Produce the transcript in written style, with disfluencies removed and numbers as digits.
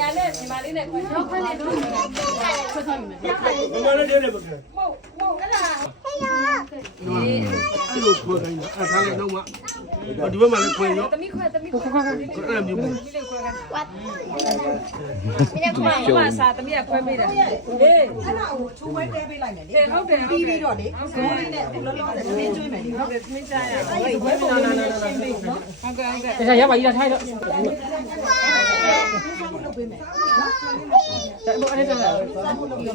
ရနဲ့ညီမလေးနဲ့ခွဲတော့ခွဲနေတော့ခွဲထားပြီမယ် ဘာလဲတဲ့ဘက်က မဟုတ်အဲ့ဒါ ဒီလိုခွဲခိုင်းတာထားလိုက်တော့မှဒီဘက်မှာလည်းခွဲရော သမီးခွဲအဲ့မျိုးပေါ့ သူ မစားသမီးကခွဲပေးတယ်ဟေး အဲ့ဒါကိုချိုးဝဲတဲပေးလိုက်မယ်လေ ဟုတ်တယ် ပြီးပြီးတော့လေဇိုးလေးနဲ့လောလောဆယ်နင်းကျွေးမယ်လေနော် သမီးစားရ အဲ့ဒီဝဲပုံလေးနဲ့ရှင်းပေးနော် ဟုတ်ကဲ့ဟုတ်ကဲ့ ဒါရပါကြီးလားထိုက်တော့ လုပ်ပေးမယ်နော် အဲ့ဒါအဲ့ဒါ